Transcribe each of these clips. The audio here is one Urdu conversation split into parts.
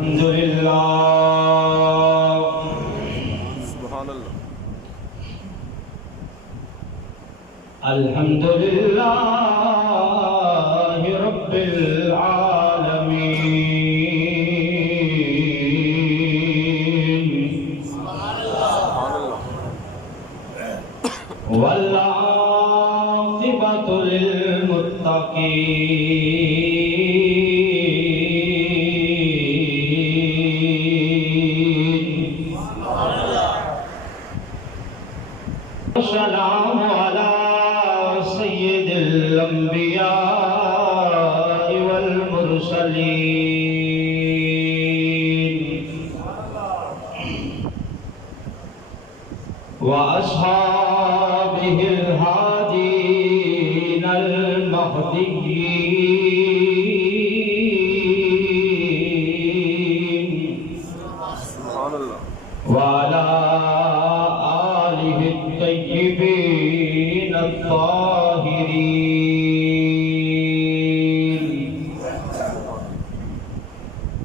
الحمد لله رب العالمين والعاقبة للمتقين والسلام على سيد الأنبياء والمرسلين وأصحابه الهادين المهديين وعلى آله الطيبين الطاهرين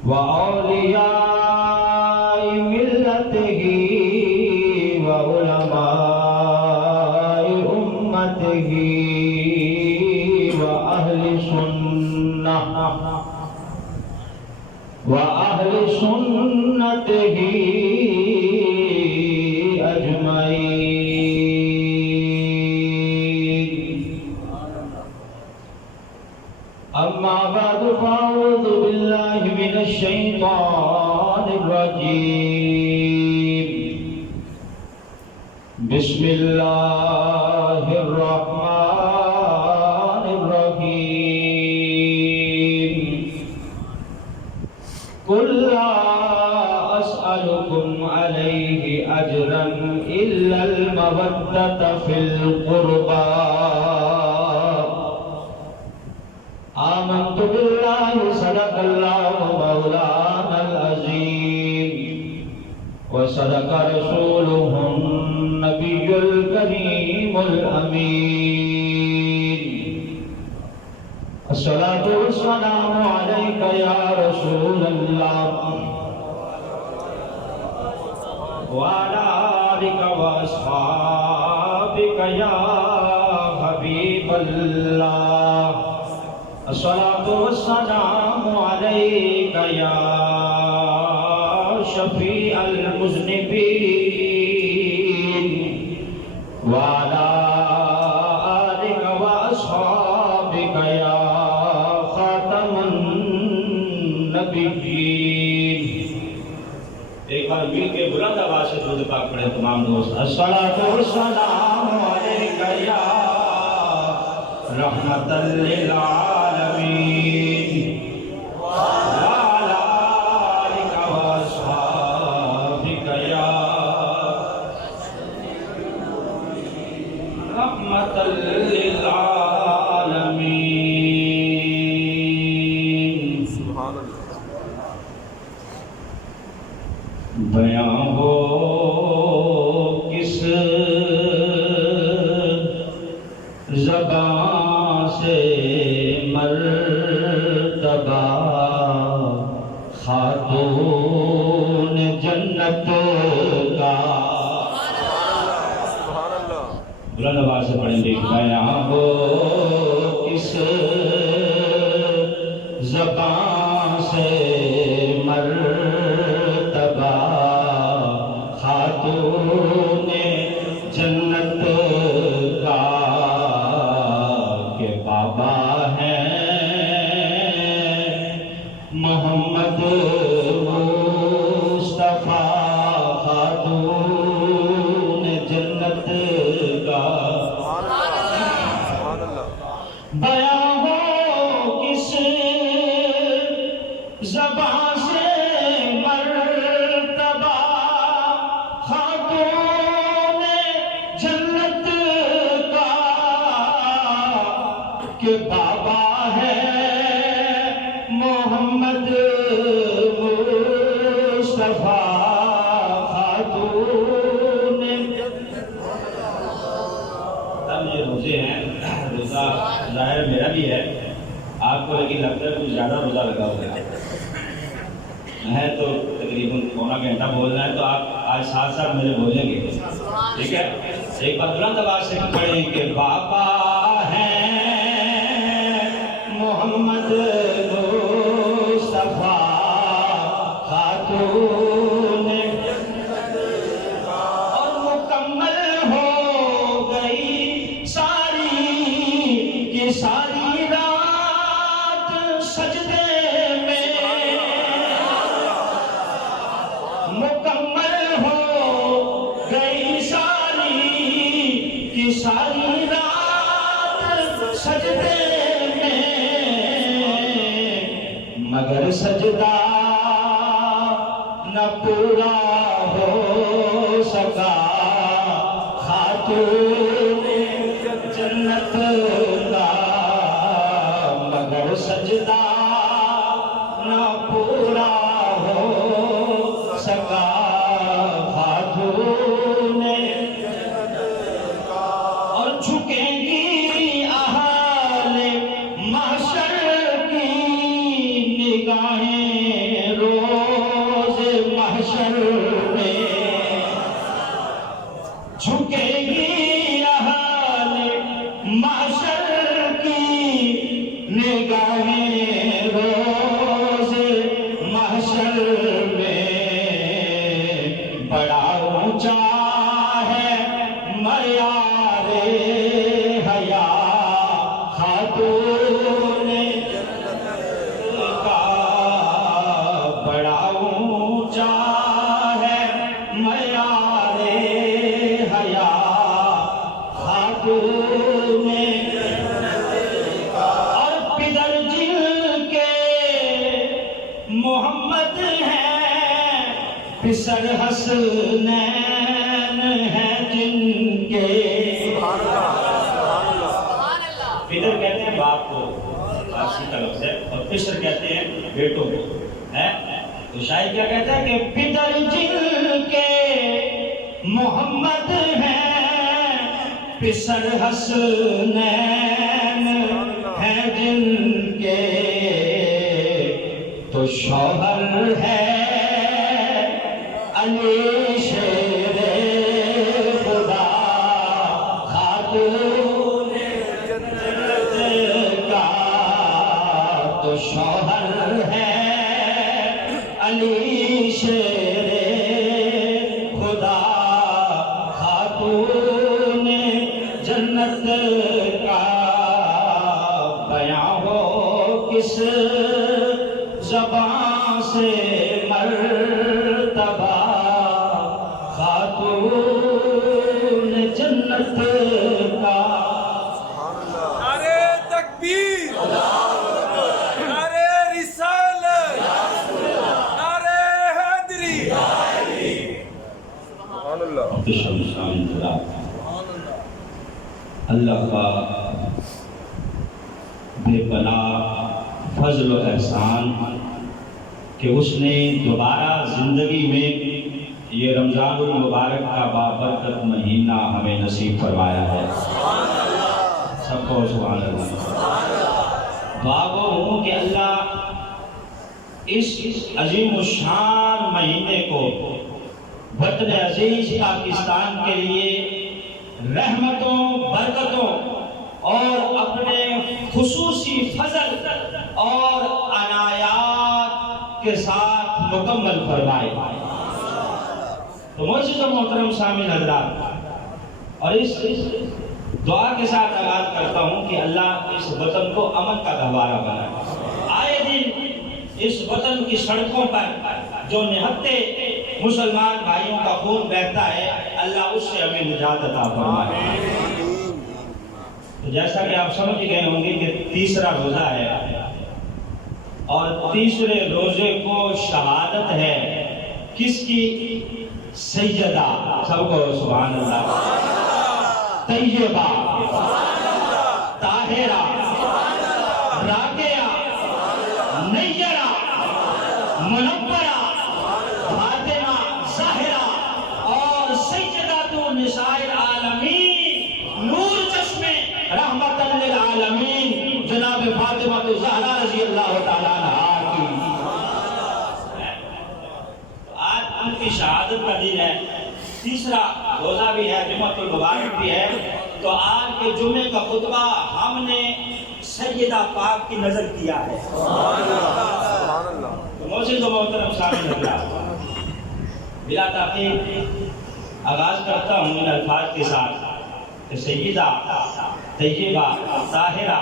وأولياء ملته وعلماء أمته وأهل سنته أجمعين. أما بعد فأعوذ بالله من الشيطان الرجيم. بسم الله الرحمن الرحيم. قل لا أسألكم عليه أجرا إلا المودة في القربى. آمنت بالله صدق الله مولانا العظيم وصدق رسوله النبي الكريم الأمين. الصلاة والسلام عليك يا رسول الله وعلى آلك وأصحابك يا حبيب الله. الصلاة والسلام عليك يا شفيع المذنبين وعلى آلك وأصحابك يا خاتم النبيين. ایک بار مل کے بلند آواز سے درود پاک پڑھیں تمام دوست. الصلاۃ والسلام علیک یا رحمت للعالمین وعلی آلک واصحابک یا رحمت للعالمین. سبحان اللہ. بیاں ہو کس زبان سے مرتبہ خاتون جنت کا. بلند آواز سے پڑھیں گے. بیاں ہو کس زبان سے مرتبہ خاتون جنت کا کہ بابا ہے محمد مصطفیٰ خاتون جنت کا. بیاں ہو کس زبان سے مرتبہ خاتون جنت کا کہ بابا ہے محمد مصطفیٰ خاتون. اب یہ روزے ہیں, روزہ ظاہر میرا بھی ہے, آپ کو لیکن لگتا ہے کچھ زیادہ روزہ لگا ہوگا. ہے تو تقریباً پونا گھنٹہ بولنا ہے، تو آپ آج ساتھ ساتھ میرے بولیں گے، ٹھیک ہے؟ ایک بار بلند آواز سے پڑھیں کہ بابا ہیں محمد مصطفیٰ خاتون اور مکمل ہو گئی ساری کی ساری رات سجدے میں، مکمل ہو گئی ساری کی ساری رات سجدے میں، مگر سجدہ نہ پورا ہو سکا خاتون جنت کا، مگر سجدہ نہ پورا ہو سکا خاتون اور جھکیں گی اہل محشر کی نگاہیں روز محشر میں، جھکیں گی اہل محشر کی نگاہیں روز محشر میں، بڑا اونچا ہے معیار حیا خاتون کا، بڑا اونچا ہے معیار حیا خاتون، اور پدر جن کے محمد ہیں، پسر حسنین ہیں جن کے، پدر کہتے ہیں باپ کو فارسی کا لفظ ہے، اور پسر کہتے ہیں بیٹوں کو، ہے؟ تو شاعر کیا کہتا ہے کہ پدر جن کے محمد ہیں، پسر حسنین ہیں جن کے، تو شوہر ہے علی شیر خدا خاتون جنت کا، تو شوہر ہے علی شیر خدا خاتون جنت کا، بیاں ہو کس زبان سے مرتبہ خاتون جنت کا، نعرے تکبیر، نعرے رسالت، نعرے حیدری، سبحان اللہ، اللہ کا بے پناہ فضل و احسان کہ اس نے دوبارہ زندگی میں یہ رمضان المبارک کا بابرکت مہینہ ہمیں نصیب فرمایا ہے، سب کو سبحان اللہ۔ دعا گو ہوں کہ اللہ اس عظیم الشان مہینے کو وطن عزیز پاکستان کے لیے رحمتوں، برکتوں اور اپنے خصوصی فضل اور عنایات کے ساتھ مکمل فرمائے۔ تو معزز و محترم سامعین حضرات، اور اس دعا کے ساتھ آغاز کرتا ہوں کہ اللہ اس وطن کو امن کا گہوارہ بنائے۔ آئے دن اس وطن کی سڑکوں پر جو نہتے مسلمان بھائیوں کا خون بہتا ہے، اللہ اس سے ہمیں نجات عطا فرمائے۔ تو جیسا کہ آپ سمجھ گئے ہوں گے کہ تیسرا روزہ ہے، اور تیسرے روزے کو شہادت ہے کس کی؟ سیدہ، سب کو سبحان اللہ، طیبہ، طاہرہ، راقیہ، نیرہ، منورہ، فاطمہ، زہرا اور سیدۃ نساء العالمین، نور چشمے رحمت للعالمین جناب فاطمہ الزہرا رضی اللہ تعالیٰ عنہا کی۔ کی شہادت کا دن ہے، تیسرا روزہ بھی ہے، جمعۃ المبارک بھی ہے، تو آج کے جمعے کا خطبہ ہم نے سیدہ پاک کی نظر کیا ہے۔ تو معزز و محترم سامعین حضرات، بلا تاخیر آغاز کرتا ہوں ان الفاظ کے ساتھ کہ سیدہ طیبہ طاہرہ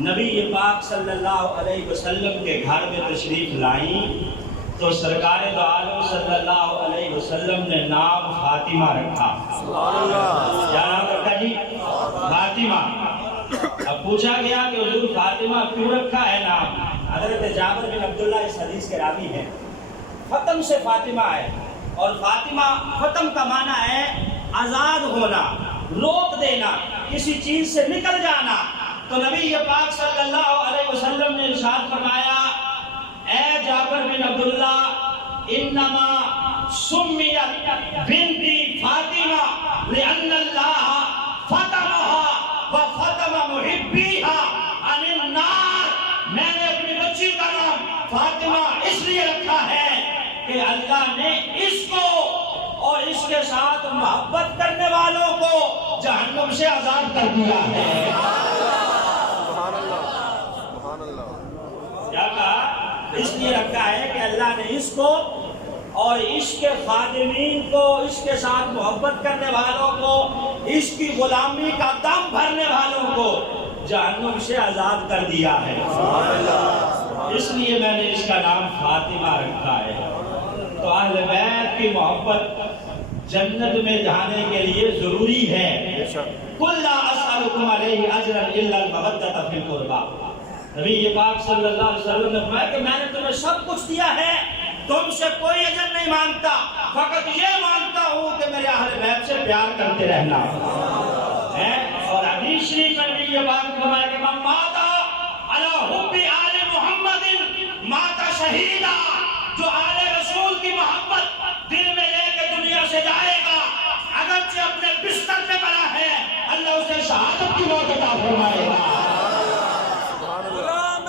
نبی پاک صلی اللہ علیہ وسلم کے گھر میں تشریف لائیں تو سرکار دو عالم صلی اللہ علیہ وسلم نے نام فاطمہ رکھا۔ کیا نام رکھا جی؟ فاطمہ۔ اب پوچھا گیا کہ حضور فاطمہ کیوں رکھا ہے نام؟ حضرت جابر بن عبداللہ اس حدیث کے راوی ہیں۔ فتم سے فاطمہ ہے، اور فاطمہ فتم کا معنی ہے آزاد ہونا، روک دینا، کسی چیز سے نکل جانا۔ تو نبی پاک صلی اللہ علیہ وسلم نے ارشاد فرمایا، اے جابر بن عبداللہ، انما سمیت بنتی فاطمہ لأن اللہ فتمها وفتم محبیها عن النار۔ میں نے اپنی بچی کا نام فاطمہ اس لیے رکھا ہے کہ اللہ نے اس کو اور اس کے ساتھ محبت کرنے والوں کو جہنم سے آزاد کر دیا ہے۔ کیا کہا؟ اس لیے رکھا ہے کہ اللہ نے اس کو اور اس کے خادمین کو، اس کے ساتھ محبت کرنے والوں کو، اس کی غلامی کا دم بھرنے والوں کو جہنم سے آزاد کر دیا ہے۔ اس لیے میں نے اس کا نام فاطمہ رکھا ہے۔ تو اہل بیت کی محبت جنت میں جانے کے لیے ضروری ہے۔ قُلْ لَا أَسْأَلُكُمْ عَلَيْهِ أَجْرًا إِلَّا الْمَوَدَّةَ فِي الْقُرْبَى۔ نبی پاک صلی اللہ علیہ وسلم نے فرمایا کہ میں نے تمہیں سب کچھ دیا ہے، تم سے کوئی اجر نہیں مانگتا، فقط یہ مانگتا ہوں کہ میرے اہل بیت سے پیار کرتے رہنا۔ اور حدیث شریف میں نبی پاک نے فرمایا کہ من مات علی حب آل محمد مات شہیدا۔ جو آل رسول کی محبت دل میں لے کے دنیا سے جائے گا، اگرچہ اپنے بستر میں پڑا ہے، اللہ اسے شہادت کی موت عطا فرمائے گا۔ غلام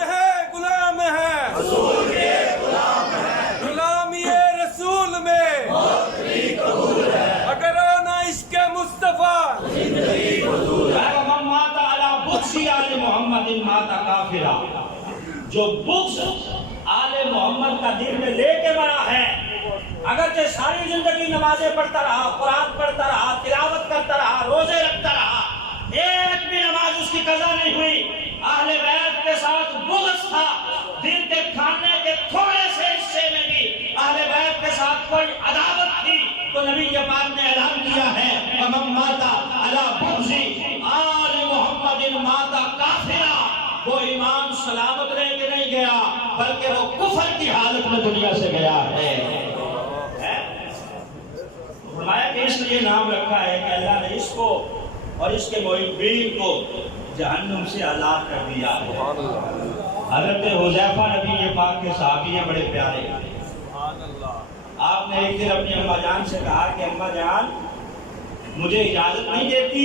ہے رسول کے غلام ہے، غلامی رسول میں اگر آنا عشق مصطفیٰ زندگی حضور ہے۔ من مات علی بغض آل محمد مات کافرا۔ جو بغض آل محمد کا دل میں لے کے مرا ہے، اگرچہ ساری زندگی نمازیں پڑھتا رہا، قرآن پڑھتا رہا، تلاوت کرتا رہا، روزے رکھتا رہا، ایک بھی نماز اس کی قضا نہیں ہوئی، اہل بیت کے ساتھ بغض تھا، دل کے کھانے کے تھوڑے سے حصے میں بھی اہل بیت کے ساتھ کوئی عداوت تھی، تو نبی پاک نے اعلان کیا ہے وَمَن مَاتَ عَلَى بُغْضِ آلِ مُحَمَّدٍ مَاتَ کافرا۔ وہ ایمان سلامت رہ کے نہیں گیا، بلکہ وہ کفر کی حالت میں دنیا سے گیا ہے۔ فرمایا کہ اس لیے نام رکھا ہے کہ اللہ نے اس کو اور اس کے محبین کو جہنم سے آزاد کر دیا ہے۔ حضرت حذیفہ نبی پاک کے صحابی ہیں، بڑے پیارے۔ آپ نے ایک دن اپنی اماں جان سے کہا کہ اماں جان مجھے اجازت نہیں دیتی،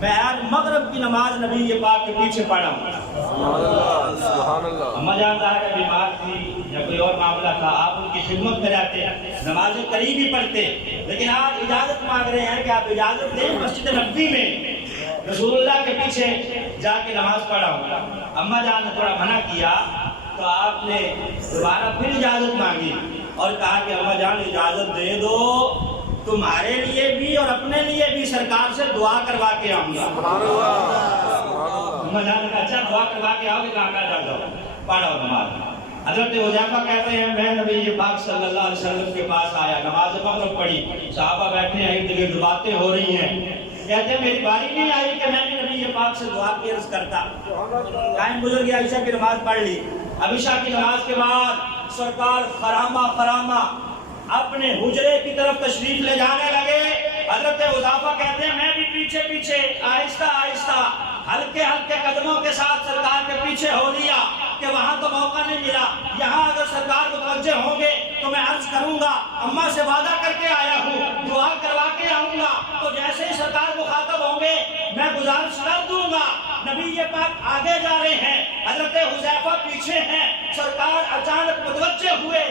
میں آج مغرب کی نماز نبی پاک کے پیچھے پڑھا ہوں۔ اماں جان ظاہر بیمار تھی یا کوئی اور معاملہ تھا، آپ ان کی خدمت میں رہتے، نمازیں قریب ہی پڑھتے، لیکن آج اجازت مانگ رہے ہیں کہ آپ اجازت دیں مسجد نبوی میں رسول اللہ کے پیچھے جا کے نماز پڑھا ہوں۔ اماں جان نے تھوڑا منع کیا تو آپ نے دوبارہ پھر اجازت مانگی اور کہا کہ اماں جان اجازت دے دو، تمہارے لیے بھی اور اپنے لیے بھی سرکار سے دعا کروا کے آؤں گا۔ اماں جان نے کہا اچھا دعا کروا کے آؤ گے، کہاں جاؤ پڑھو نماز۔ حضرت حذیفہ کہتے ہیں میں نبی پاک صلی اللہ علیہ وسلم کے پاس آیا، نماز مغرب پڑھی، صحابہ بیٹھے ہیں، ارد گرد باتیں ہو رہی ہیں، کہتے ہیں میری باری نہیں آئی کہ میں بھی نبی پاک سے دعا کی عرض کرتا۔ ٹائم گزر گیا، عشاء کی نماز پڑھ لی۔ اب عشاء کی نماز کے بعد سرکار خرامہ اپنے حجرے کی طرف تشریف لے جانے لگے۔ حضرت حذیفہ کہتے ہیں میں بھی پیچھے پیچھے آہستہ آہستہ ہلکے ہلکے قدموں کے ساتھ سرکار کے پیچھے ہو لیا کہ وہاں تو موقع نہیں ملا، یہاں اگر سرکار متوجہ ہوں گے تو میں عرض کروں گا اماں سے وعدہ کر کے آیا ہوں، دعا کروا کے آؤں گا، تو جیسے ہی سرکار مخاطب ہوں گے میں گزارش کر دوں گا۔ نبی پاک آگے جا رہے ہیں، حضرت حذیفہ پیچھے ہیں، سرکار اچانک متوجہ ہوئے،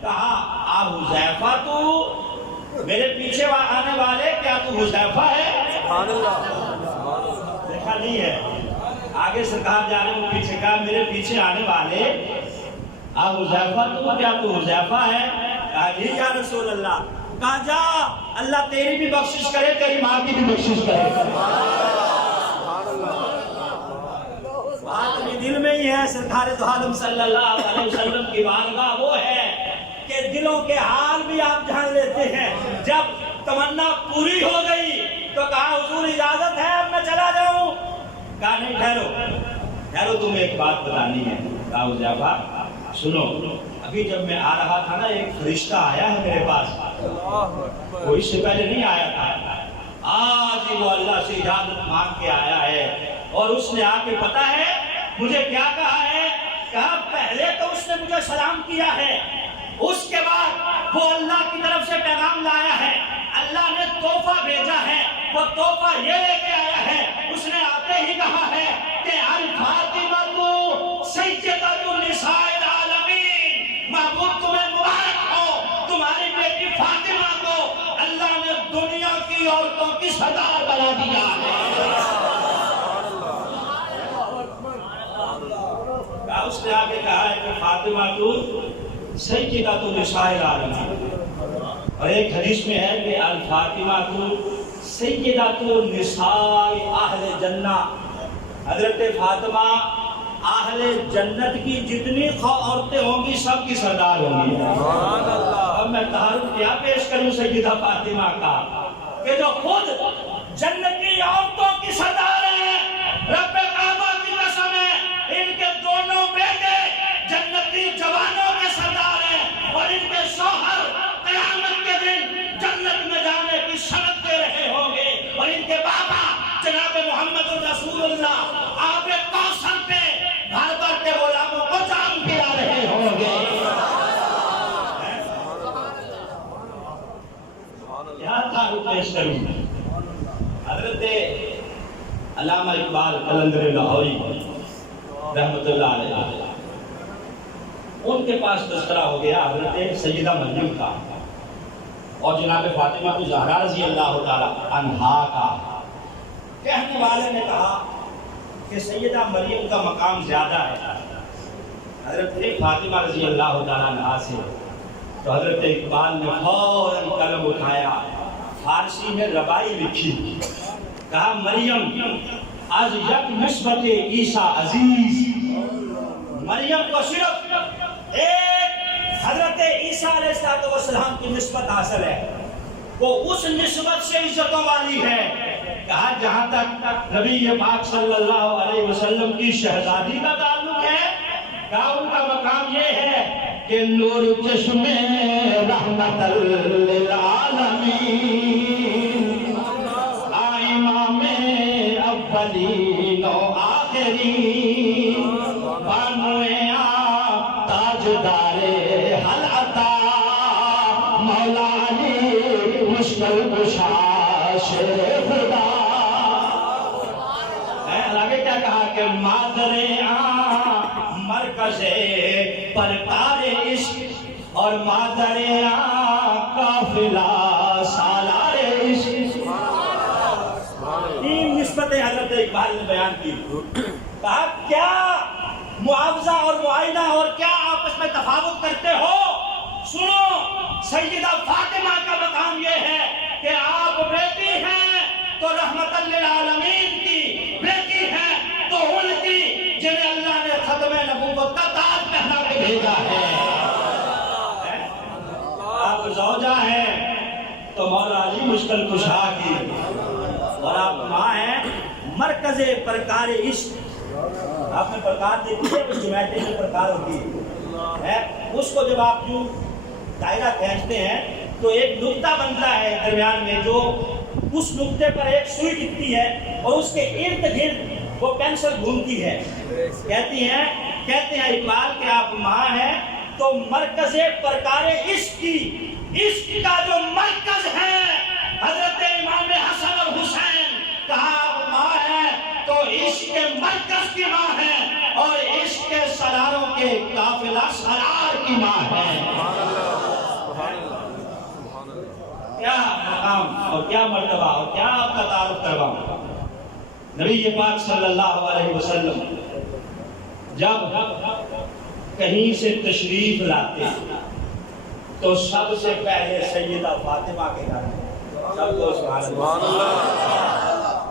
کہا آپ حذیفہ تو میرے پیچھے آنے والے کیا تو حذیفہ ہے؟ دیکھا نہیں ہے، آگے سرکار جا رہے ہیں، پیچھے کہا میرے پیچھے آنے والے آپ حذیفہ تو کیا تو حذیفہ ہے؟ کہا جی یا رسول اللہ۔ کہا جا اللہ تیری بھی بخشش کرے، تیری ماں کی بھی بخشش کرے۔ بات بھی دل میں ہی ہے، سرکار دو عالم صلی اللہ علیہ وسلم کی بارگاہ وہ ہے کہ دلوں کے حال بھی آپ جان لیتے ہیں۔ جب تمنا پوری ہو گئی تو کہا حضور اجازت ہے اب میں چلا جاؤں؟ کہا نہیں، ٹھہرو تمہیں ایک بات بتانی ہے۔ کہا حذیفہ سنو، ابھی جب میں آ رہا تھا نا ایک فرشتہ آیا ہے میرے پاس، وہ اس سے پہلے نہیں آیا تھا، آج ہی وہ اللہ سے اجازت مانگ کے آیا ہے، اور اس نے آ کے پتا ہے مجھے کیا کہا ہے؟ کہا پہلے تو اس نے مجھے سلام کیا ہے، اس کے بعد وہ اللہ کی طرف سے پیغام لایا ہے، اللہ نے تحفہ بھیجا ہے، وہ تحفہ یہ لے کے آیا ہے، اس نے آتے ہی کہا ہے کہ الفاطمہ سیدۃ النساء العالمین، محبوب تمہیں مبارک ہو، تمہاری بیٹی فاطمہ کو اللہ نے دنیا کی عورتوں کی سردار بنا دیا ہے۔ اس نے آگے کہا ہے کہ فاطمہ تو سیدۃ النساء العالمین، اور ایک حدیث میں ہے کہ الفاطمہ تو سیدۃ النساء اہل جنہ، حضرت فاطمہ اہل جنت کی جتنی عورتیں ہوں گی سب کی سردار ہوں گی۔ اب میں تعارف کیا پیش کروں سیدہ فاطمہ کا کہ جو خود جنتی عورتوں کی سردار ہیں، رب کعبہ کی قسم ہے ان کے دونوں بیٹے جنتی جوانوں کے سردار ہیں، اور ان کے شوہر قیامت کے دن جنت میں جانے کی شرط دے رہے ہوں گے، اور ان کے بابا جناب محمد رسول اللہ آب کوثر پہ گھر بھر کے غلاموں کو جام پلا رہے ہوں گے۔ یہاں تعارف پیش کروں، حضرت علامہ اقبال قلندر لاہوری رحمت اللہ علیہ، ان کے پاس تذکرہ ہو گیا حضرت سیدہ مریم کا اور جناب فاطمہ الزہرا رضی اللہ تعالی عنہا کا۔ کہنے والے نے کہا کہ سیدہ مریم کا مقام زیادہ ہے حضرت فاطمہ رضی اللہ تعالی عنہا سے، تو حضرت اقبال نے فوراً قلم اٹھایا، فارسی میں ربائی لکھی، کہا مریم از یک نسبت عیسیٰ عزیز، مریم کو صرف ایک حضرت عیسیٰ علیہ السلام کی نسبت حاصل ہے، وہ اس نسبت سے عزتوں والی ہے۔ کہا جہاں تک نبی پاک صلی اللہ علیہ وسلم کی شہزادی کا تعلق ہے، کہا ان کا مقام یہ ہے کہ نور چشم رحمت للعالمین، امام اولین و آخرین، بانوے آپ تاجدار حل عطا، مولا علی مشکل کشا شیر خدا۔ آگے کیا کہا کہ مادر آن مرکز پرکار عشق، اور مادر آن قافلہ سالار عشق۔ تین نسبتیں حضرت اقبال نے بیان کی، کہا کیا معاوضہ اور معائنہ اور کیا آپس میں تفاوت کرتے ہو؟ سنو، سیدہ فاطمہ کا مقام یہ ہے کہ آپ بیٹی ہیں تو رحمت للعالمین کی، بیٹی ہیں تو ان کی جنہیں اللہ نے ختم نبوت کا تاج پہنا کے بھیجا ہے۔ آپ زوجہ ہیں تو مولا علی مشکل کشا کی، اور آپ ماں ہیں مرکز پرکار عشق۔ آپ نے پرکار دیکھی ہے، اس جمعیتے میں پرکار ہوتی ہے، اس کو جب آپ یوں دائرہ کھینچتے ہیں تو ایک نقطہ بنتا ہے درمیان میں، جو اس نقطے پر ایک سوئی دکھتی ہے اور اس کے ارد گرد وہ پینسل گھومتی ہے۔ کہتے ہیں اقبال کہ آپ ماں ہیں تو مرکز پرکار عشق کی، عشق کا جو مرکز ہے حضرت امام حسن اور حسین، کہا آپ ماں ہیں تو عشق کے مرکز کی ماں ہے، اور عشق کے سراروں کے قافلہ سرار کی ماں ہے۔ کیا مقام اور کیا مرتبہ اور کیا آپ کا تعارف کرواؤں. نبی پاک صلی اللہ علیہ وسلم جب کہیں سے تشریف لاتے تو سب سے پہلے سیدہ فاطمہ کے گھر میں. سب کو سبحان اللہ.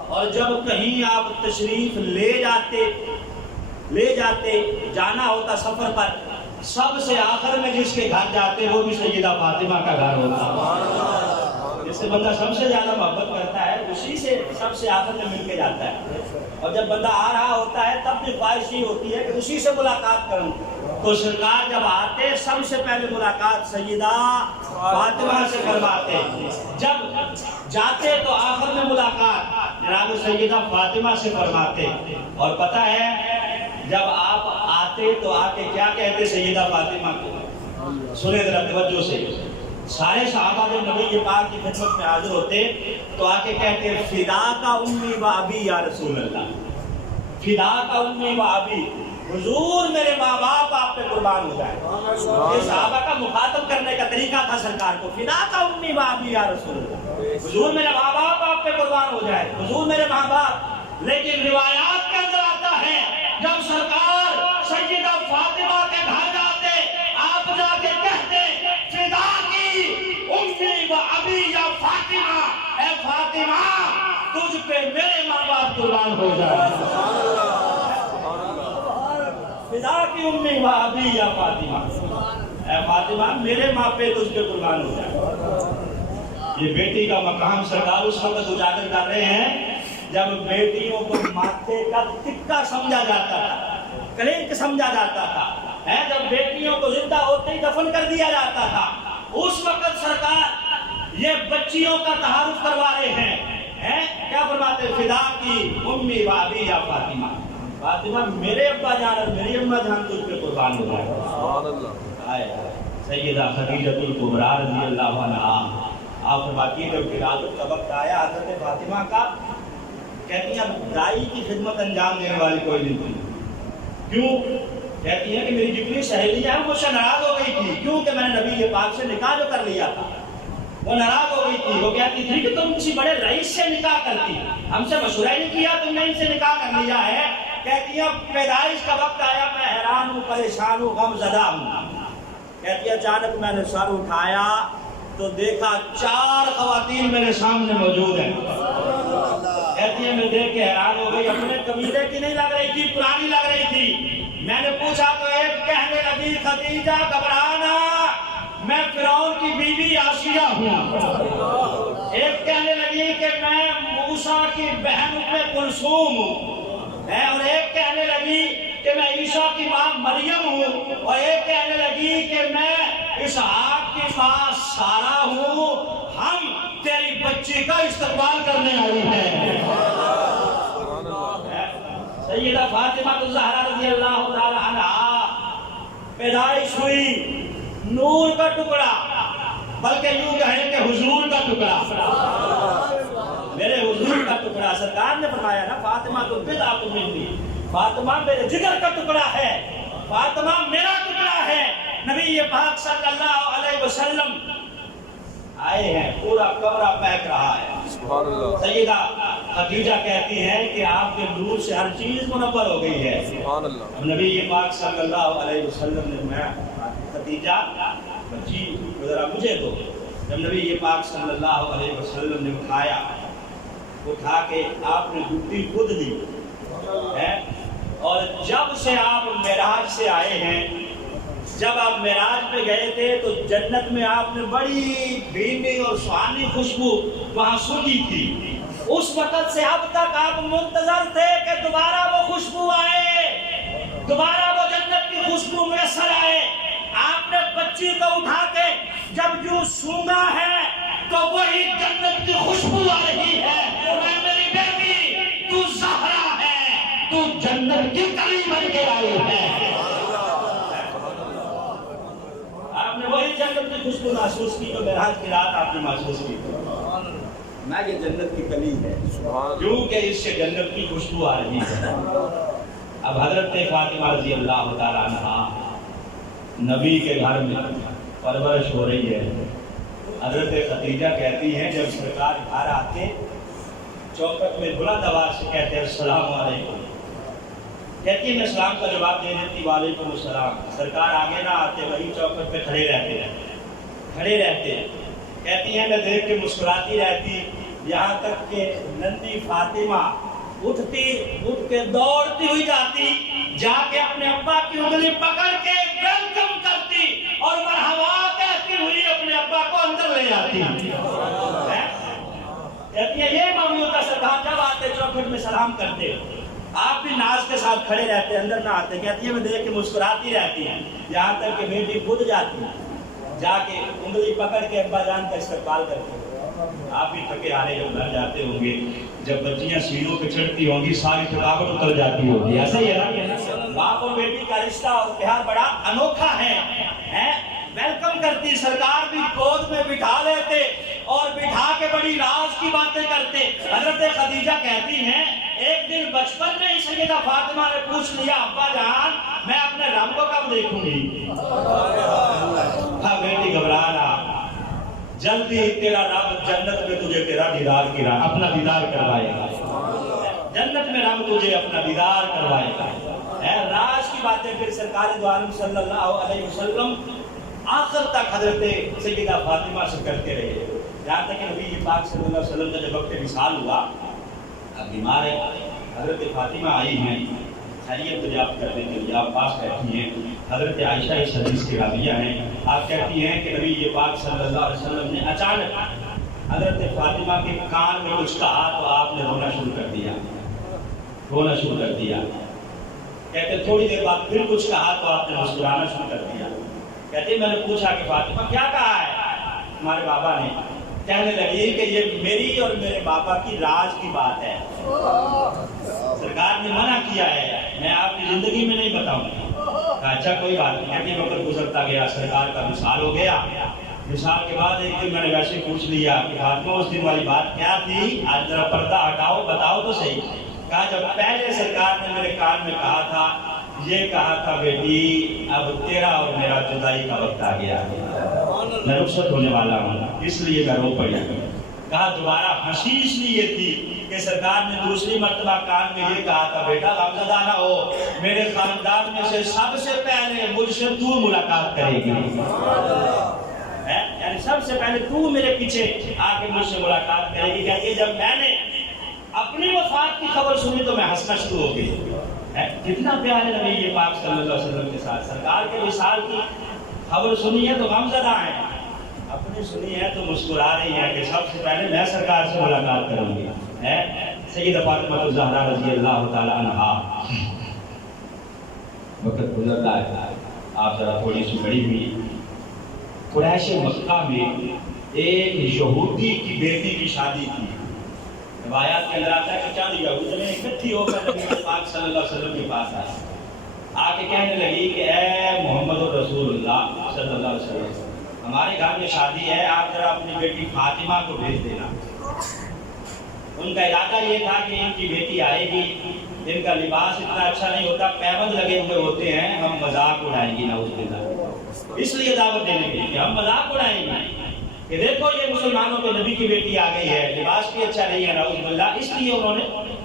اور جب کہیں آپ تشریف لے جاتے جانا ہوتا سفر پر، سب سے آخر میں جس کے گھر جاتے وہ بھی سیدہ فاطمہ کا گھر ہوتا. جس سے بندہ سب سے زیادہ محبت کرتا ہے اسی سے سب سے آخر میں مل کے جاتا ہے. اور جب بندہ آ رہا ہوتا ہے تب بھی خواہش یہ ہوتی ہے کہ اسی سے ملاقات کروں. تو سرکار جب آتے سب سے پہلے ملاقات سیدہ فاطمہ سے کرواتے، جب جاتے تو آخر میں ملاقات جناب سیدہ فاطمہ سے فرماتے. اور پتہ ہے جب آپ آتے تو آ کے کیا کہتے سیدہ فاطمہ کو؟ سنیں ذرا توجہ سے. سارے صحابہ جب نبی پاک کی خدمت میں حاضر ہوتے تو آ کے کہتے فدا کا امی و ابی یا رسول اللہ، فدا کا امی و ابی، حضور میرے ماں باپ آپ پہ قربان ہو جائے. یہ صحابہ کا مخاطب کرنے کا طریقہ تھا سرکار کو. فدا کا امی و ابی یا رسول اللہ، حضور میرے ماں باپ آپ پہ قربان ہو جائے، حضور میرے ماں باپ. لیکن روایات کے اندر آتا ہے جب سرکار سیدہ فاطمہ کے گھر جاتے آپ جا کے کہتے فدا کی امی و ابی یا فاطمہ، اے فاطمہ تجھ پہ میرے ماں باپ قربان ہو جائے. فدا کی امی و ابی یا فاطمہ، اے فاطمہ میرے ماں پہ تجھ پہ قربان ہو جائے. یہ بیٹی کا مقام سرکار اس وقت اجاگر کر رہے ہیں جب بیٹیوں کو ماتھے کا ٹکا سمجھا جاتا تھا، کلنک سمجھا جاتا تھا. جب بیٹیوں کو زندہ ہوتے ہی دفن کر دیا جاتا تھا اس وقت سرکار یہ بچیوں کا تعارف کروا رہے ہیں. کیا فرماتے فدا کی امی و ابی یا فاطمہ، فاطمہ میرے ابا جان اور میری اماں جان تجھ پہ قربان ہو جائے. سبحان اللہ. سیدہ خدیجہ الکبریٰ رضی اللہ عنہا آپ فرماتی ہیں جب ولادت کا وقت آیا حضرت فاطمہ کا، کہتی ہیں دائی کی خدمت انجام دینے والی کوئی نہیں تھی. کیوں؟ کہتی ہیں کہ میری جتنی سہیلیاں ہیں مجھ سے ناراض ہو گئی تھی کیونکہ میں نے نبی پاک سے نکاح جو کر لیا تھا وہ ناراض ہو گئی تھی. وہ کہتی تھی کہ تم کسی بڑے رئیس سے نکاح کرتی، ہم سے مشورہ نہیں کیا، تم نے ان سے نکاح کر لیا ہے. کہتی ہیں پیدائش کا وقت آیا میں حیران ہوں، پریشان ہوں، غم زدہ ہوں. کہتی ہے اچانک میں نے سر اٹھایا تو دیکھا 4 خواتین میرے سامنے موجود ہیں. کہتی ہے میں دیکھ کے حیران ہو گئی، اپنے قبیلے کی نہیں لگ رہی تھی، پرانی لگ رہی تھی. میں نے پوچھا تو ایک کہنے لگی خدیجہ گھبرانا میں فرعون کی بیوی آسیہ ہوں. ایک کہنے لگی کہ میں موسیٰ کی بہن ام کلثوم ہوں. اور ایک کہنے لگی کہ میں عیسیٰ کی ماں مریم ہوں. اور ایک کہنے لگی کہ میں اسحاق کی ماں سارہ ہوں. ہم تیری بچی کا استقبال کرنے آئی ہیں. سیدہ فاطمہ الزہرا رضی اللہ تعالی عنہا پیدائش ہوئی نور کا ٹکڑا، بلکہ یوں کہیں کہ حضور کا ٹکڑا، میرے حضور کا ٹکڑا. سرکار نے فرمایا نا فاطمہ تو بضعۃ منی، فاطمہ میرے جگر کا ٹکڑا ہے، فاطمہ میرا ٹکڑا ہے. نبی پاک صلی اللہ علیہ وسلم آئے ہیں، پورا کمرہ مہک رہا ہے. سیدہ خدیجہ کہتی ہیں کہ آپ کے نور سے ہر چیز منور ہو گئی ہے. نبی پاک صلی اللہ علیہ وسلم نے فرمایا خدیجہ بچی ذرا مجھے دو. جب نبی پاک صلی اللہ علیہ وسلم نے اٹھا کے آپ نے ڈوبی خود دی. اور جب سے آپ معراج سے آئے ہیں، جب آپ معراج پہ گئے تھے تو جنت میں آپ نے بڑی بھینی اور سہانی خوشبو وہاں سنی تھی. اس وقت سے اب تک آپ منتظر تھے کہ دوبارہ وہ خوشبو آئے، دوبارہ وہ جنت کی خوشبو میسر آئے. آپ نے بچی کو اٹھا کے جب یوں سونگا ہے تو وہی جنت کی خوشبو آ رہی ہے. میں میری بیٹی تو زہرا ہے، تو جنت کی کلی بن کے آئی ہے. آپ نے وہی جنت کی خوشبو محسوس کی جو معراج کی رات آپ نے محسوس کی. میں یہ جنت کی کلی ہے کیونکہ اس سے جنت کی خوشبو آ رہی ہے. اب حضرت فاطمہ رضی اللہ تعالیٰ عنہا نبی کے گھر میں پرورش ہو رہی ہے. حضرت خدیجہ کہتی ہیں جب سرکار گھر آتے چوکٹ میں بلند آواز سے کہتے ہیں السلام علیکم، کہتی ہے میں سلام کا جواب دے دیتی وعلیکم السلام، سرکار آگے نہ آتے وہی چوکٹ پہ کھڑے رہتے، کہتی ہیں میں دیکھ کے مسکراتی رہتی، یہاں تک کہ ننھی فاطمہ اٹھ کے دوڑتی ہوئی جاتی، جا کے اپنے ابا کی انگلی پکڑ کے ویلکم کرتی اور مرحبا کہتی ہوئی اپنے ابا کو اندر لے جاتی، کہتی ہے یہ معمول کا سرکار جب آتے چوکھٹ میں سلام کرتے آپ بھی ناز کے ساتھ کھڑے رہتے اندر نہ آتے، کہتی ہے میں دیکھ کے مسکراتی رہتی ہیں، یہاں تک کہ بیٹی خود جاتی ہے، جا کے انگلی پکڑ کے ابا جان کا استقبال کرتے ہیں۔ آپ بھی تھکے ہارے جب گھر جاتے ہوں گے، جب بچیاں سینوں پہ چڑھتی ہوں گی ساری تھکاوٹ اتر جاتی ہوگی، ایسا ہی ہے نا؟ باپ اور بیٹی کا رشتہ اور پیار بڑا انوکھا ہے، ویلکم کرتی، سرکار بھی گود میں بٹھا لیتے اور بٹھا کے بڑی راز کی باتیں کرتے۔ حضرت خدیجہ کہتی ہیں ایک دن بچپن میں ہی سیدہ فاطمہ نے پوچھ لیا ابا جان میں اپنے رب کو کب دیکھوں گی؟ ہاں بیٹی گھبرانا، جلدی تیرا رب جنت میں تجھے تیرا دیدار کرا اپنا دیدار کروائے گا، جنت میں رب تجھے اپنا دیدار کروائے گا۔ راز کی باتیں پھر سرکار دو عالم صلی اللہ علیہ وسلم آخر تک حضرت سیدہ فاطمہ سے کرتے رہے، جہاں تک کہ نبی پاک صلی اللہ علیہ وسلم کا جب وقت وصال ہوا، اب بیمار ہے، حضرت فاطمہ آئی ہیں، خیریت دریافت کرنے کے لیے آپ پاس بیٹھی ہیں، حضرت عائشہ اس حدیث کی راویہ ہیں، آپ کہتی ہیں کہ نبی پاک صلی اللہ علیہ وسلم نے اچانک حضرت فاطمہ کے کان میں کچھ کہا تو آپ نے رونا شروع کر دیا، کہتے تھوڑی دیر بعد پھر کچھ کہا تو آپ نے مسکرانا شروع کر دیا، کہتے میں نے پوچھا کہ فاطمہ کیا کہا ہے؟ ہمارے بابا نے کہنے لگی کہ یہ میری اور میرے بابا کی راز کی بات ہے، سرکار نے منع کیا ہے، میں آپ کی زندگی میں نہیں بتاؤں گا۔ اچھا کوئی بات نہیں، کہتے وقت گزرتا گیا، سرکار کا وصال ہو گیا، وصال کے بعد ایک دن میں نے ویسے پوچھ لیا کہ فاطمہ اس دن والی بات کیا تھی، آج ذرا پردہ ہٹاؤ بتاؤ تو صحیح۔ کہا جب پہلے سرکار نے میرے کان میں کہا تھا، یہ کہا تھا بیٹی اب تیرا اور میرا جدائی کا وقت آ گیا، میں رخصت ہونے والا ہوں، اس لیے میں رو پڑی۔ کہا دوبارہ ہنسی اس لیے تھی کہ سرکار نے دوسری مرتبہ کان میں یہ کہا تھا بیٹا غمزدہ نہ ہو، میرے خاندان میں سے سب سے پہلے مجھ سے تو ملاقات کرے گی، یعنی سب سے پہلے تو میرے پیچھے آ کے مجھ سے ملاقات کرے گی۔ کہتی ہے جب میں نے اپنی وفات کی خبر سنی تو میں ہنسنا شروع ہو گئی۔ کتنا پیار ہے نبی پاک صلی اللہ علیہ وسلم کے ساتھ، سرکار کے وصال کی خبر سنی ہے تو غمزدہ ہیں، اپنی سنی ہے تو مسکرا رہی ہیں کہ سب سے پہلے میں سرکار سے ملاقات کروں گی۔ سیدہ فاطمہ الزہرا رضی اللہ تعالی عنہا، وقت گزرتا ہے، آپ ذرا تھوڑی سی بڑی ہوئی، قریش مکہ میں ایک یہودی کی بیٹی کی شادی تھی، روایات کے اندر آتا ہے کہ چند یہودیاں اکٹھی ہو کر نبی پاک صلی اللہ علیہ وسلم کے پاس آئے، آ کے کہنے لگی کہ اے محمد رسول اللہ صلی اللہ علیہ وسلم ہمارے گھر میں شادی ہے، آپ ذرا اپنی بیٹی فاطمہ کو بھیج دینا۔ ان کا ارادہ یہ تھا کہ ان کی بیٹی آئے گی، ان کا لباس اتنا اچھا نہیں ہوتا، پیبند لگے ہوئے ہوتے ہیں، ہم مذاق اڑائیں گی نعوذ باللہ، اس لیے دعوت دینے کے لیے کہ ہم مذاق اڑائیں گے کہ دیکھو یہ مسلمانوں کے نبی کی بیٹی آ گئی ہے، لباس بھی اچھا نہیں ہے نعوذ باللہ، اس لیے انہوں نے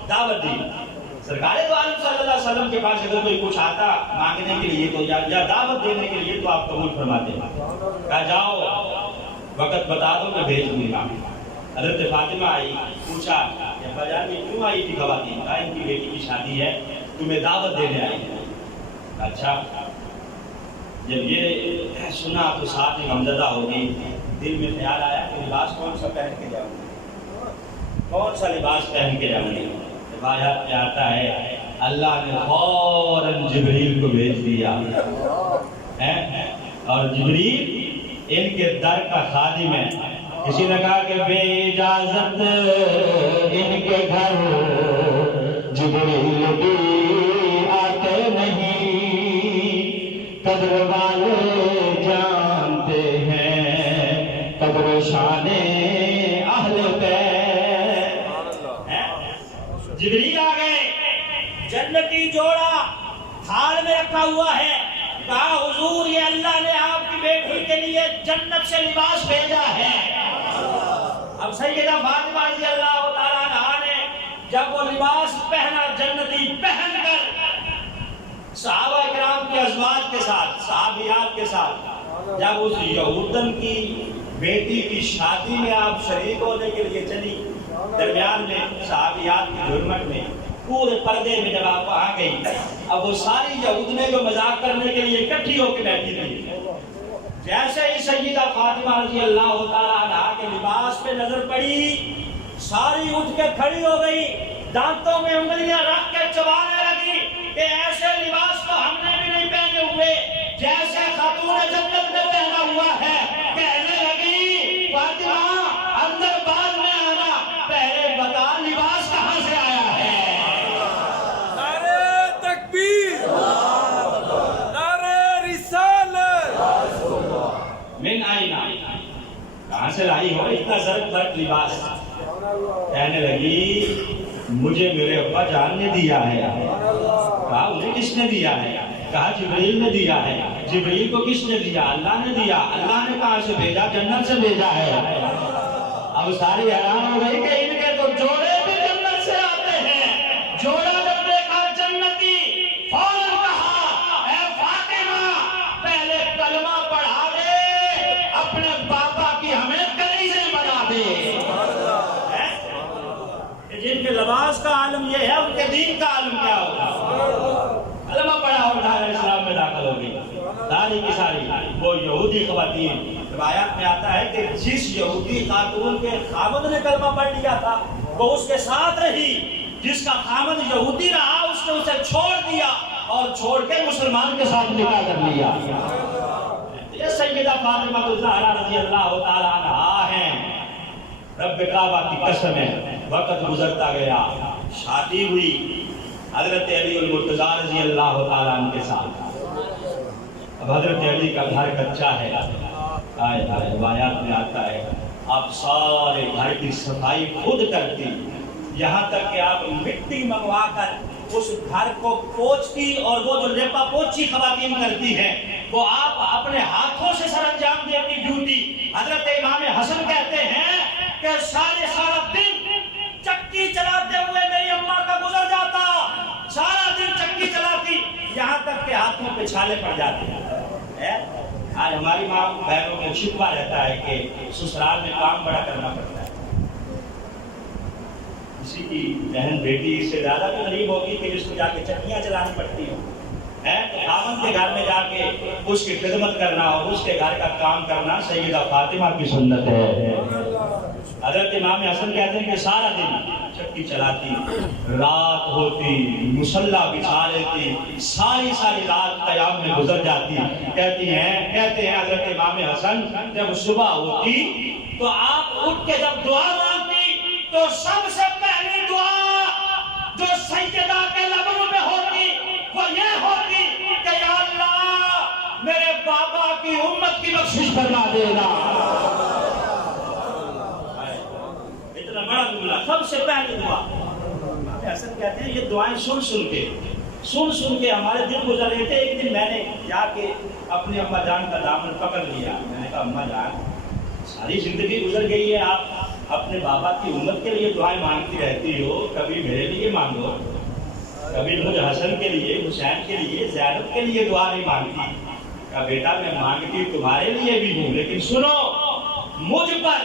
دعوت دی۔ سرکار دو عالم صلی اللہ علیہ وسلم کے پاس اگر کوئی کچھ آتا مانگنے کے لیے تو یا دعوت دینے کے لیے تو آپ قبول فرماتے، کہا جاؤ وقت بتا دو میں بھیج دوں گا۔ حضرت فاطمہ آئی، پوچھا کہ ابا جان یہ کیوں آئی تھی خواتین؟ کہا ان کی بیٹی کی شادی ہے، تمہیں دعوت دینے آئی ہے۔ اچھا، جب یہ سنا تو ساتھ ہی غمزدہ ہو گئی، دل میں خیال آیا کہ لباس کون سا پہن کے جاؤں گی، کون سا لباس پہن کے جاؤں گی۔ روایات میں آتا ہے اللہ نے فوراً جبریل کو بھیج دیا، اور جبریل ان کے در کا خادم ہے۔ کسی نے کہا کہ بے اجازت ان کے گھر جبریل بھی آتے نہیں، قدر والے جانتے ہیں قدر شان اہل بیت۔ جبریل آ گئے، جنتی جوڑا تھال میں رکھا ہوا ہے، کہا حضور یہ اللہ نے آپ کی بیٹی کے لیے جنت سے لباس بھیجا ہے۔ اب سیدہ فاطمہ رضی اللہ تعالیٰ عنہا نے جب وہ لباس پہنا جنتی پہن کر صحابہ کرام کے ازواج کے ساتھ، صحابیات کے ساتھ جب اس یہودن کی بیٹی کی شادی میں آپ شریک ہونے کے لیے چلی، درمیان میں صحابیات کی جھرمٹ میں پورے پردے میں جب آپ وہاں گئی، اب وہ ساری یہودنے کو مذاق کرنے کے لیے اکٹھی ہو کے بیٹھی تھی۔ جیسے ہی سیدہ فاطمہ رضی اللہ تعالیٰ عنہا کے لباس پہ نظر پڑی، ساری اٹھ کے کھڑی ہو گئی، دانتوں میں انگلیاں رکھ کے چبانے لگی کہ ایسے لباس کو ہم نے بھی نہیں پہنے ہوئے جیسے خاتون جنت نے پہنا ہوا ہے۔ کہنے لگی فاطمہ اندر بعد میں آنا، پہلے بتا لباس کہاں سے آیا ہے؟ نعرہ تکبیر، نعرہ رسالت، من آئینہ، کہاں سے لائی ہو اتنا زرد برق لباس؟ کہنے لگی مجھے میرے ابا جان نے دیا ہے۔ کہا انہیں کس نے دیا ہے؟ کہا جبریل نے دیا ہے۔ جبریل کو کس نے دیا؟ اللہ نے دیا۔ اللہ نے کہاں سے بھیجا؟ جنت سے بھیجا ہے۔ اب ساری حیران ہو گئی کہ ان کے تو جوڑے بھی جنت سے آتے ہیں۔ جوڑا جب دیکھا جنتی، فوراً کہا اے فاطمہ پہلے کلمہ پڑھا دے، اپنے بابا کی ہمیں کنیزیں بنا دے۔ جن کے لباس کا عالم یہ ہے ان کے دین کا عالم کیا ہوگا؟ کلمہ پڑھا اور دار اسلام میں داخل ہو گئی۔ ساری کی ساری وہ یہودی خواتین، روایات میں آتا ہے کہ جس یہودی خاتون کے خامد نے کلمہ پڑھ لیا تھا وہ اس کے ساتھ رہی، جس کا خامد یہودی رہا اس نے اسے چھوڑ دیا اور چھوڑ کے مسلمان کے ساتھ نکاح کر لیا۔ یہ سیدہ فاطمہ الزہرا رضی اللہ تعالیٰ عنہا ہیں۔ رب کعبہ کی قسم ہے، وقت گزرتا گیا، شادی ہوئی حضرت علی المرتضیٰ رضی اللہ تعالیٰ عنہ کے ساتھ۔ اب حضرت علی کا گھر کچا ہے، روایات میں آتا ہے آپ سارے گھر کی صفائی خود کرتی، یہاں تک کہ آپ مٹی منگوا کر اس گھر کو پوچھتی، اور وہ جو لیپا پوچھی خواتین کرتی ہیں وہ آپ اپنے ہاتھوں سے سر انجام دیتی ڈیوٹی۔ حضرت امام حسن کہتے ہیں کہ سارا دن چکی چلاتے ہوئے میری اماں کا گزر جاتا، سارا دن چکی چلاتی، یہاں تک کہ ہاتھوں پہ چھالے پڑ جاتے ہیں۔ آج ہماری ماں بہنوں میں شکوہ رہتا ہے کہ سسرال میں کام بڑا کرنا پڑتا ہے۔ کسی کی بہن بیٹی اس سے زیادہ بھی غریب ہوگی کہ جس کو جا کے چکیاں چلانی پڑتی ہوں، تو خاوند کے گھر میں جا کے اس کی خدمت کرنا اور اس کے گھر کا کام کرنا سیدہ فاطمہ کی سنت ہے۔ حضرت امام حسن کہتے ہیں کہ سارا دن چکی چلاتی، رات ہوتی مصلی بچھا لیتی، ساری رات قیام میں گزر جاتی۔ کہتے ہیں حضرت امام حسن جب صبح ہوتی تو آپ اٹھ کے جب دعا مانگتی تو سب سے پہلی دعا جو سیدہ کے لبوں پہ ہوتی وہ یہ ہوتی کہ یا اللہ میرے بابا کی امت کی بخشش فرما دینا۔ اتنا بڑا جملہ، سب سے پہلی دعا۔ حسن کہتے ہیں یہ دعائیں سن کے ہمارے دل گزر رہے تھے۔ ایک دن میں نے جا کے اپنی اماں جان کا دامن پکڑ لیا، میں نے کہا اماں جان ساری زندگی گزر گئی ہے، آپ اپنے بابا کی امت کے لیے دعائیں مانگتی رہتی ہو، کبھی میرے لیے مانگو، کبھی مجھ حسن کے لیے، حسین کے لیے، زینب کے لیے دعا نہیں مانگتی۔ کہا بیٹا میں مانگتی تمہارے لیے بھی ہوں، لیکن سنو مجھ پر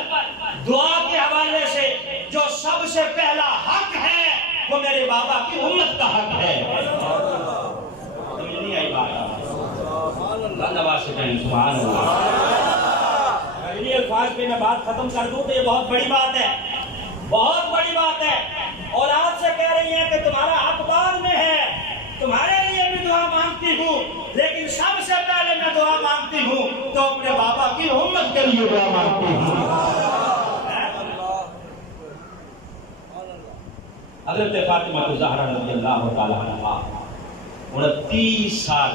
دعا کے حوالے سے جو سب سے پہلا حق ہے وہ میرے بابا کی امت کا حق ہے۔ سمجھ نہیں آئی بات؟ اللہ سے کہیں سبحان اللہ۔ انہی الفاظ پہ میں بات ختم کر دوں تو یہ بہت بڑی بات ہے، بہت بڑی بات ہے۔ اولاد سے کہہ رہی ہیں کہ تمہارا حق بعد میں ہے، تمہارے لیے بھی دعا مانگتی ہوں، لیکن سب سے پہلے میں دعا مانگتی ہوں تو اپنے بابا کی امت کے لیے دعا مانگتی ہوں۔ حضرت فاطمہ الزہرا رضی اللہ تعالیٰ عنہا 29 سال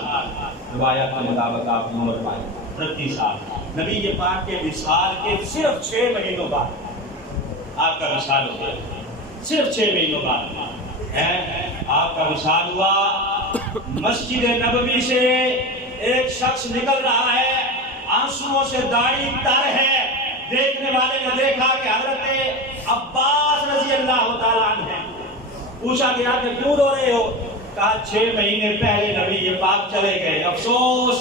روایات کے مطابق آپ کی عمر پائی، 29 سال۔ نبی پاک کے وصال کے صرف 6 مہینوں بعد آپ کا وصال ہو گیا، صرف 6 مہینوں بعد آپ کا وصال ہوا۔ مسجد نبوی سے ایک شخص نکل رہا ہے، آنسوؤں سے داڑھی تر ہے۔ دیکھنے والے نے دیکھا کہ حضرت عباس رضی اللہ تعالیٰ عنہ ہیں۔ پوچھا گیا کہ کیوں رو رہے ہو؟ کہا 6 مہینے پہلے نبی پاک چلے گئے، افسوس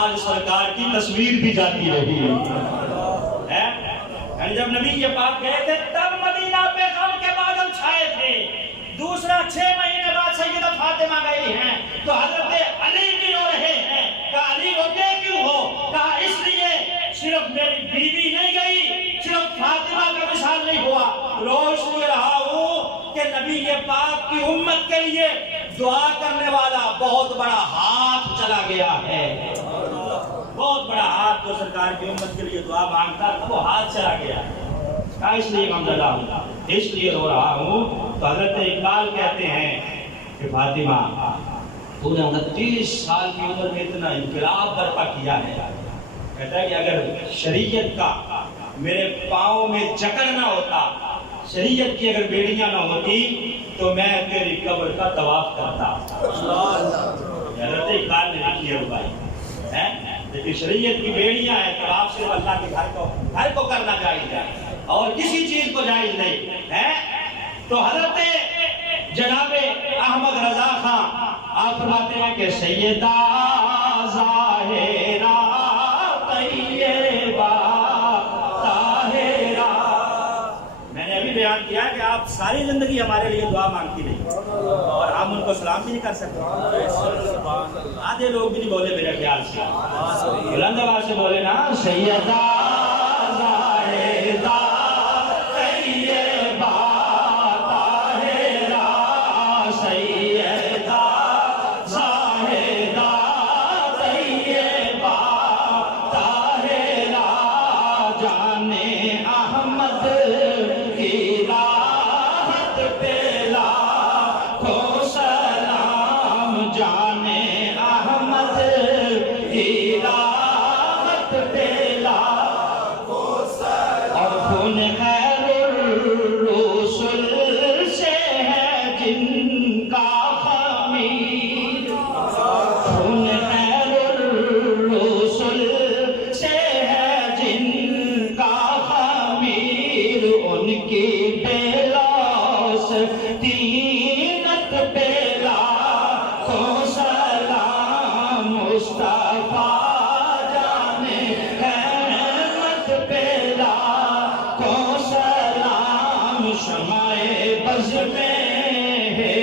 آج سرکار کی تصویر بھی جاتی رہی ہے۔ یعنی جب نبی پاک گئے تھے تب مدینہ پہ غم کے بادل چھائے تھے، دوسرا 6 مہینے بعد سیدہ فاطمہ گئی ہیں تو حضرت علی بھی رو رہے ہیں۔ کہا علی روتے کیوں ہو؟ کہا اس لیے صرف میری بیوی نہیں گئی، صرف فاطمہ کا وصال نہیں ہوا، رو اس لیے رہا ہوں کہ نبی پاک کی امت کے لیے دعا کرنے والا بہت بڑا ہاتھ چلا گیا ہے۔ بہت بڑا ہاتھ جو سرکار کی امت کے لیے دعا مانگتا وہ ہاتھ چلا گیا ہے۔ اس لیے غمزدہ ہوں، اس لیے رو رہا ہوں۔ تو حضرت اقبال کہتے ہیں کہ فاطمہ تو نے 29 سال کی عمر میں اتنا انقلاب برپا کیا ہے۔ کہتا ہے کہ اگر شریعت کا میرے پاؤں میں جکڑ نہ ہوتا، شریعت کی اگر بیڑیاں نہ ہوتی تو میں تیری قبر کا طواف کرتا۔ حضرت اقبال نے لکھی ہے بھائی، لیکن شریعت کی بیڑیاں ہیں، طواف صرف اللہ کے گھر کو کرنا جائز ہے اور کسی چیز کو جائز نہیں ہے۔ تو حضرت جناب احمد رضا خان آپ فرماتے ہیں کہ سیدہ ظاہرہ طیبہ طاہرہ، میں نے ابھی بیان کیا کہ آپ ساری زندگی ہمارے لیے دعا مانگتی رہی اور ہم ان کو سلام بھی نہیں کر سکتے۔ آدھے لوگ بھی نہیں بولے میرے خیال سے، بلند آواز سے بولے نا، سیدہ ظاہرہ طیبہ طاہرہ، سیدہ ظاہرہ طیبہ طاہرہ، جانے احمد کی راحت پہ لاکھوں سلام، جانے احمد کی راحت پہ لاکھوں سلام، اور خون خیر الرسل سے ہے جن کا خمیر، خون خیر الرسل سے ہے جن کا خمیر، ان کی بلاس تینت بلا کو سلام، مصطفیٰ جانے احمد بلا کو سلام، شمع بز میں ہے